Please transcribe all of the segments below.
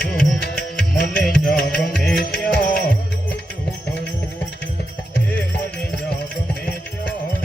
છું મને જ્યાં ગમે ત્યાં હરવું છું હે મને જ્યાં ગમે ત્યાં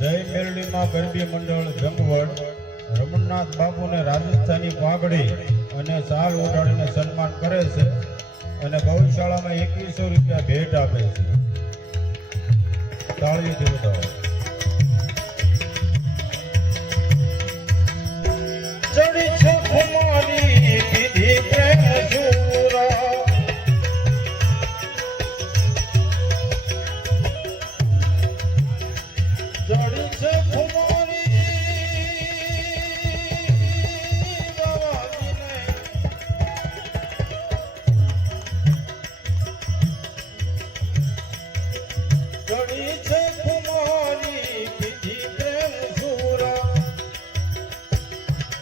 જય મેલડીમાં ગરબી મંડળ જંગવડ રમણનાથ બાપુને રાજસ્થાની પાઘડી અને શાલ ઓઢાડીને સન્માન કરે છે અને ગૌશાળામાં 2100 રૂપિયા ભેટ આપે છે. તાળીથી વધાવો. ચડી છે ખુમારી પીધી પ્રેમ સુરા ચડી છે ખુમારી બાવાજીને ચડી છે ખુમારી પીધી પ્રેમ સુરા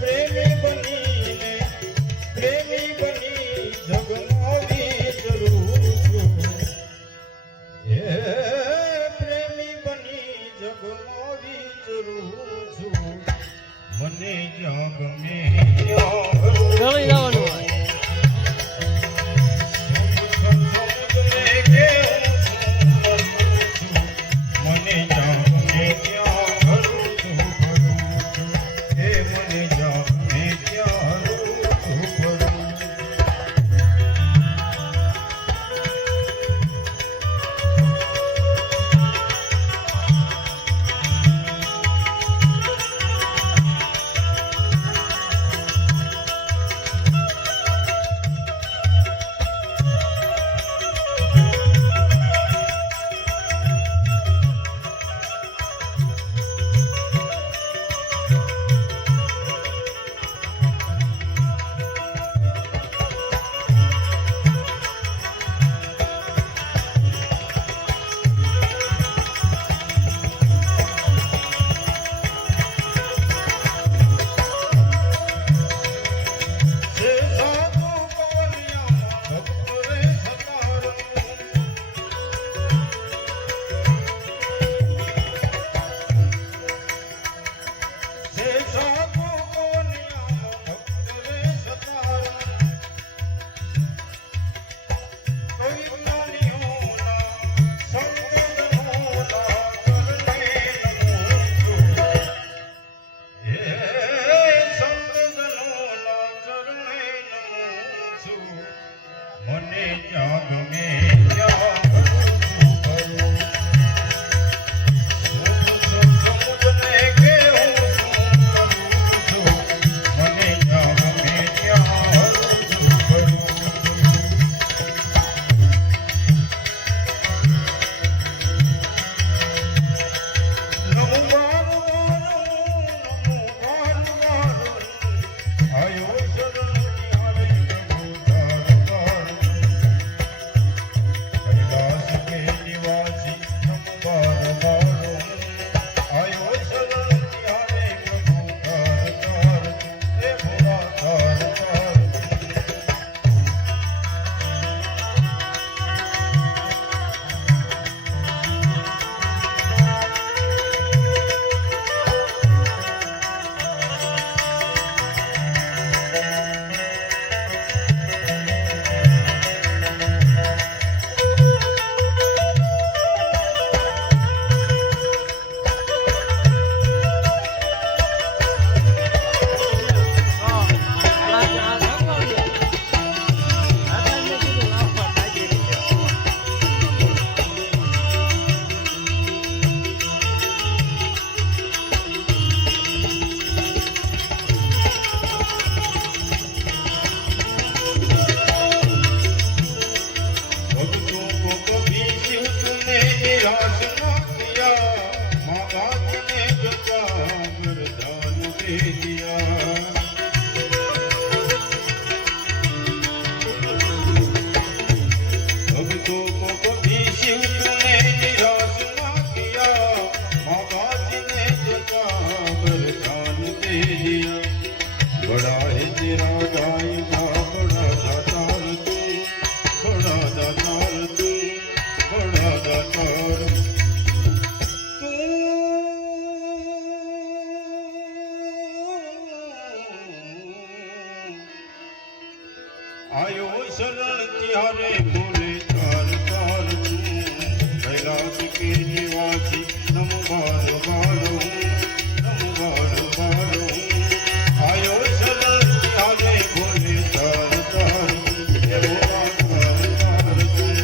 પ્રેમી બની જગમાવી જરૂર છું હે પ્રેમી બની જગમાવી જરૂર છું મને જ્યાં ગમે ત્યાં ચલી જવાનું હોય. મને જ્યાં ગમે ત્યાં હરું છું હે મને જ્યાં ગમે ત્યાં હરું છું મને જ્યાં ગમે ત્યાં સમુદ્રને કે હું શું કરું છું મને જ્યાં ગમે ત્યાં હરું છું કરું નમું મારું આયો શરણ ત્યારે બોલે તાર તાર તું કૈલાસ કે નિવાસી નમ બાર બાર નમ બાર બાર આયો સરળ ત્યારે બોલે તાર તાર હે ભોળા તાર તાર તું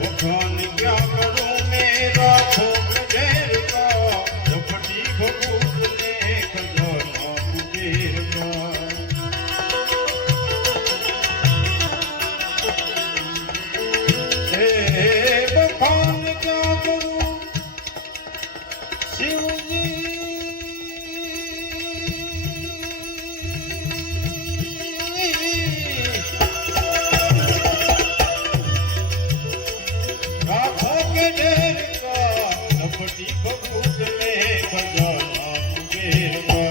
बखान क्या करूं मेरा भोग ढेर का झपटी भभूत ने खजाना कुबेर का बखान क्या करूं शिव जी राखों के ढेर का झपटी भभूत में खजाना कुबेर का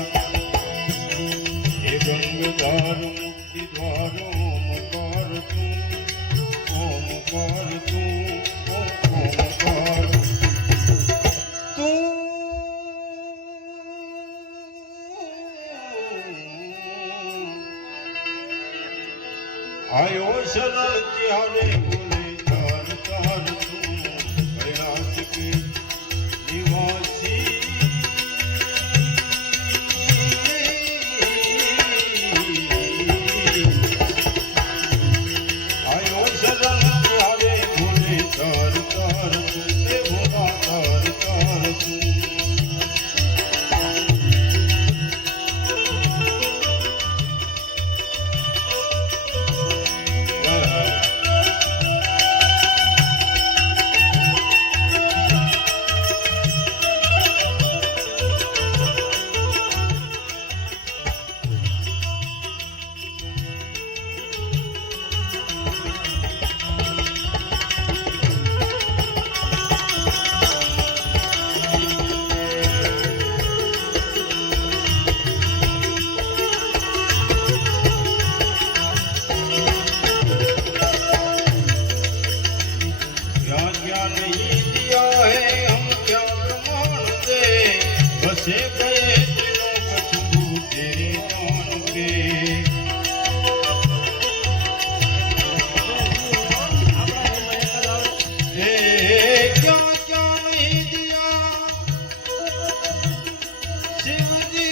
हे गंगधार मुक्ति द्वार ओमकार तू ओमकार तू ओमकार तू आयो शरण त्यारे बोले तार तार तू कैलाश के निवासी आयो शरण त्यारे बोले तार तार तू हे भोला तार तार तू क्या नहीं दिया है हम क्या प्रमाण दे बसे गए दिलों कछू तेरे नाम पे क्या क्या नहीं दिया शिव जी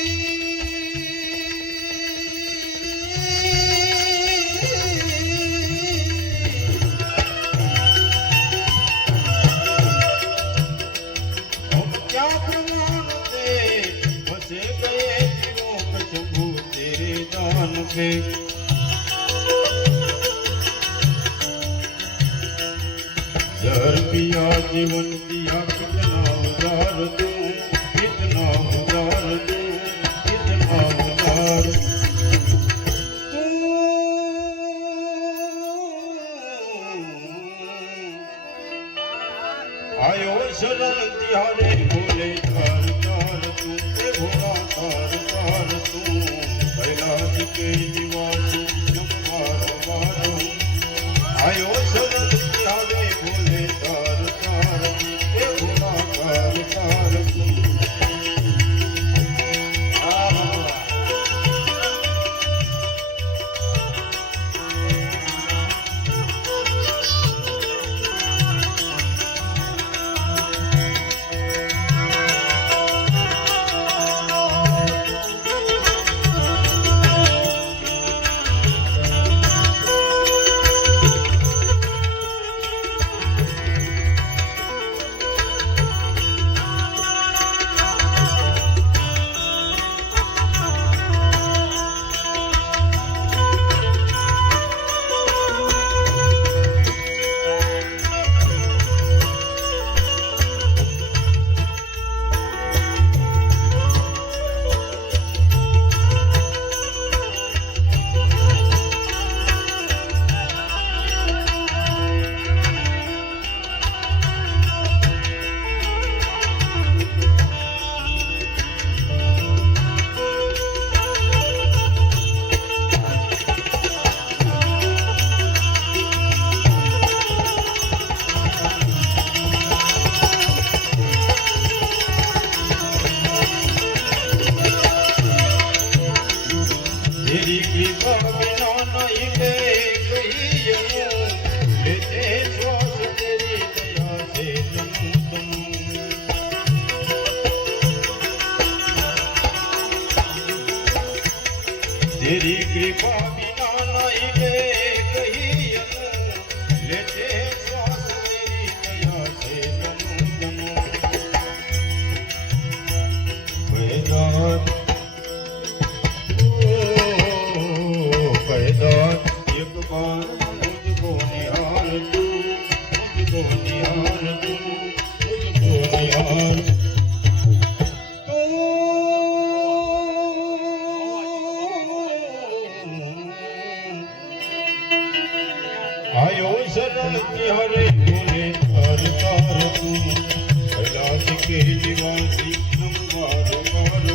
क्या प्रमाण दे बसे गए दिलों कछू तेरे दान पे जहर पिया जीवन पिया कितना उदार दूं कितना उदार दूं कितना उदार आयो शरण तिहारे बोले तार तार तू हे भोला तार तार तू कैलाश के निवासी नमकार बारो आयो शरण तिहारे बोले तार तार तू हे भोला तार तार तू तेरी कृपा बिना नहीं ले कहीं अनु लेते श्वास मेरी दया से तनु तनु पैदान पैदान एक बार मुझको निहार तू मुझको निहार तू मुझको निहार आयो शरण तिहारे बोले तार तार तू कैलाश के निवासी नमवार वार